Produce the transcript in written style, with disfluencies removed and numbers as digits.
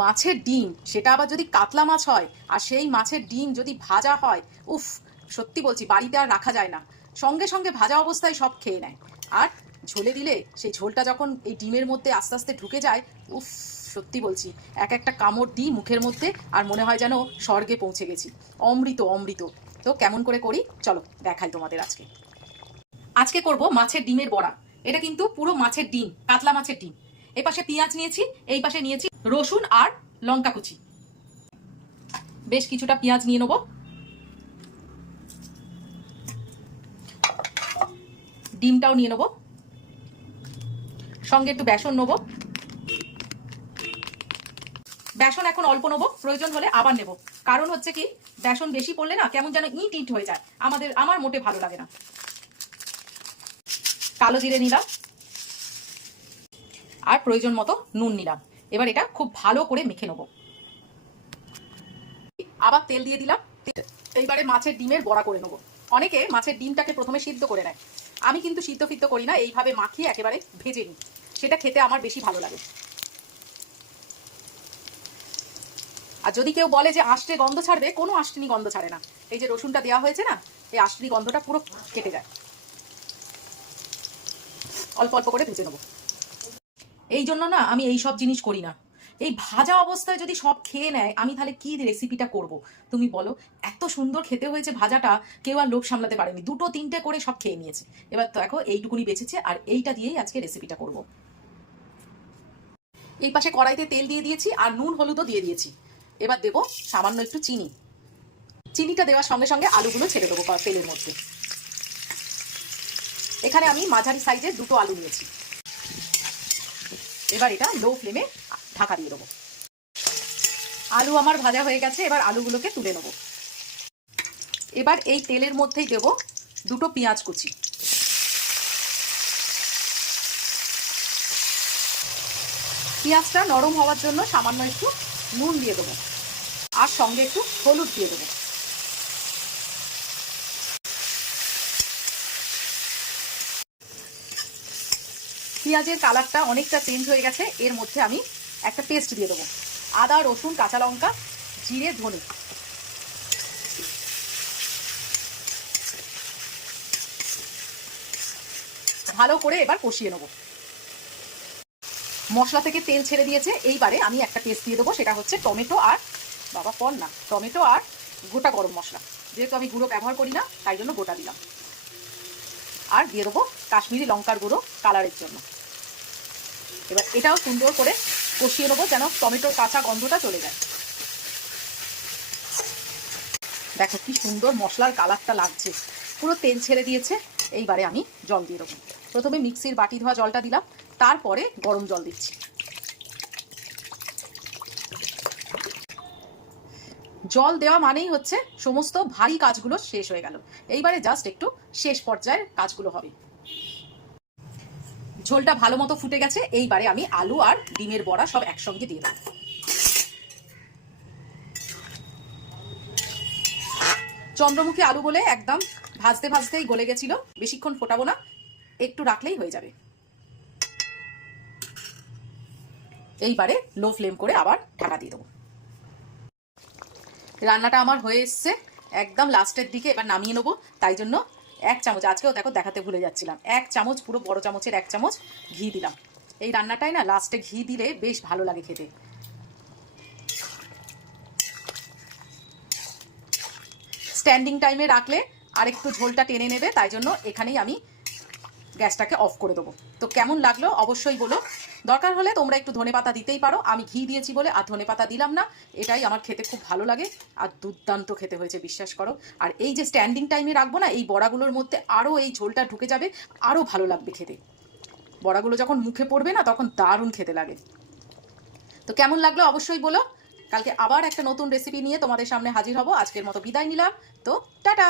মাছের ডিম, সেটা আবার যদি কাতলা মাছ হয় আর সেই মাছের ডিম যদি ভাজা হয়, উফ, সত্যি বলছি বাড়িতে আর রাখা যায় না, সঙ্গে সঙ্গে ভাজা অবস্থায় সব খেয়ে নেয়। আর ঝোলে দিলে সেই ঝোলটা যখন এই ডিমের মধ্যে আস্তে আস্তে ঢুকে যায়, উফ, সত্যি বলছি এক একটা কামড় দিই মুখের মধ্যে আর মনে হয় যেন স্বর্গে পৌঁছে গেছি। অমৃত অমৃত। তো কেমন করে করি চলো দেখাই তোমাদের। আজকে আজকে করব মাছের ডিমের বড়া। এটা কিন্তু পুরো মাছের ডিম, কাতলা মাছের ডিম। এই পাশে পেঁয়াজ নিয়েছি, এই পাশে নিয়েছি রসুন আর লঙ্কা কুচি। বেশ কিছুটা পেঁয়াজ নিয়ে নেব। ডিমটাও নিয়ে নেব, সঙ্গে একটু বেসন নেব। বেসন এখন অল্প নেবো, প্রয়োজন হলে আবার নেব। কারণ হচ্ছে কি, বেসন বেশি পড়লে না কেমন যেন ইট ইট হয়ে যায়, আমার মোটে ভালো লাগে না। কালো জিরে নিলাম আর প্রয়োজন মতো নুন নিলাম। এবার এটা খুব ভালো করে মেখে নেব। আবার তেল দিয়ে দিলাম। এইবারে মাছের ডিমের বড়া করে নেব। অনেকে মাছের ডিমটাকে প্রথমে সিদ্ধ করে নেয়, আমি কিন্তু সিদ্ধ ফিদ্ধ করি না, এইভাবে মাখিয়ে একেবারে ভেজে নিই। সেটা খেতে আমার বেশি ভালো লাগে। আর যদি কেউ বলে যে আষ্টে গন্ধ ছাড়বে, কোনো আষ্টনি গন্ধ ছাড়ে না। এই যে রসুনটা দেওয়া হয়েছে না, এই আষ্টনি গন্ধটা পুরো কেটে যায়। অল্প অল্প করে ভেজে নেবো। এই জন্য না আমি এই সব জিনিস করি না। এই ভাজা অবস্থায় যদি সব খেয়ে নেয়, আমি তাহলে কি রেসিপিটা করব তুমি বলো? এত সুন্দর খেতে হয়েছে ভাজাটা, কেউ আর লোভ সামলাতে পারেনি, দুটো তিনটে করে সব খেয়ে নিয়েছে। এবার তো দেখো এইটুকুনি বেঁচেছে, আর এইটা দিয়েই আজকে রেসিপিটা করব। এই পাশে কড়াইতে তেল দিয়ে দিয়েছি আর নুন হলুদও দিয়ে দিয়েছি। এবার দেবো সামান্য একটু চিনি। চিনিটা দেওয়ার সঙ্গে সঙ্গে আলুগুলো ছেড়ে দেবো তেলের মধ্যে। এখানে আমি মাঝারি সাইজের দুটো আলু নিয়েছি। এবার এটা লো ফ্লেমে ঢাকা দিয়ে দেবো। আলু আমার ভাজা হয়ে গেছে, এবার আলুগুলোকে তুলে নেব। এবার এই তেলের মধ্যেই দেব দুটো পেঁয়াজ কুচি। পেঁয়াজটা নরম হওয়ার জন্য সামান্য একটু নুন দিয়ে দেবো আর সঙ্গে একটু হলুদ দিয়ে দেবো। পেঁয়াজের কালারটা অনেকটা চেঞ্জ হয়ে গেছে। এর মধ্যে আমি একটা পেস্ট দিয়ে দেবো, আদা রসুন কাঁচা লঙ্কা জিরে ধনে। ভালো করে এবার কষিয়ে নেবো। মশলা থেকে তেল ছেড়ে দিয়েছে। এইবারে আমি একটা পেস্ট দিয়ে দেবো, সেটা হচ্ছে টমেটো আর টমেটো আর গোটা গরম মশলা। যেহেতু আমি গুঁড়ো ব্যবহার করি না, তাই জন্য গোটা দিলাম। আর দিয়ে দেবো কাশ্মীরি লঙ্কার গুঁড়ো কালারের জন্য। এবার এটাও সুন্দর করে কষিয়ে নেবো যেন টমেটোর কাঁচা গন্ধটা চলে যায়। দেখো কি সুন্দর মশলার কালারটা লাগছে, পুরো তেল ছেড়ে দিয়েছে। এইবারে আমি জল দিয়ে দেবো। প্রথমে মিক্সির বাটি ধোয়া জলটা দিলাম, তারপরে গরম জল দিচ্ছি। জল দেওয়া মানেই হচ্ছে সমস্ত ভারী কাজগুলো শেষ হয়ে গেল। এইবারে জাস্ট একটু শেষ পর্যায়ের কাজগুলো হবে। ঝোলটা ভালো মতো ফুটে গেছে। এইবারে আমি আলু আর ডিমের বড়া সব একসঙ্গে দিয়ে দেবো। চন্দ্রমুখী আলু বলে একদম ভাজতে ভাজতেই গলে গেছিল, বেশিক্ষণ ফোটাবো না, একটু রাখলেই হয়ে যাবে। এইবারে লো ফ্লেম করে আবার ঢাকা দিয়ে দেবো। রান্নাটা আমার হয়ে এসছে একদম লাস্টের দিকে, এবার নামিয়ে নেবো। তাই জন্য 1 চামচ, আজকেও দেখো দেখাতে ভুলে যাচ্ছিলাম, 1 চামচ, পুরো বড় চামচের 1 চামচ ঘি দিলাম। এই রান্নাটাই না লাস্টে ঘি দিলে বেশ ভালো লাগে খেতে। স্ট্যান্ডিং টাইমে রাখলে আর একটু ঝোলটা টেনে নেবে, তাই জন্য এখানেই আমি গ্যাসটাকে অফ করে দেবো। তো কেমন লাগলো অবশ্যই বলো। দরকার হলে তোমরা একটু ধনেপাতা দিতেই পারো, আমি ঘি দিয়েছি বলে আর ধনেপাতা দিলাম না। এটাই আমার খেতে খুব ভালো লাগে আর দুর্দান্ত খেতে হয়েছে, বিশ্বাস করো। আর এই যে স্ট্যান্ডিং টাইমে রাখবো না, এই বড়াগুলোর মধ্যে আরও এই ঝোলটা ঢুকে যাবে, আরও ভালো লাগবে খেতে। বড়াগুলো যখন মুখে পড়বে না, তখন দারুণ খেতে লাগে। তো কেমন লাগলো অবশ্যই বলো। কালকে আবার একটা নতুন রেসিপি নিয়ে তোমাদের সামনে হাজির হব। আজকের মতো বিদায় নিলাম। তো টাটা।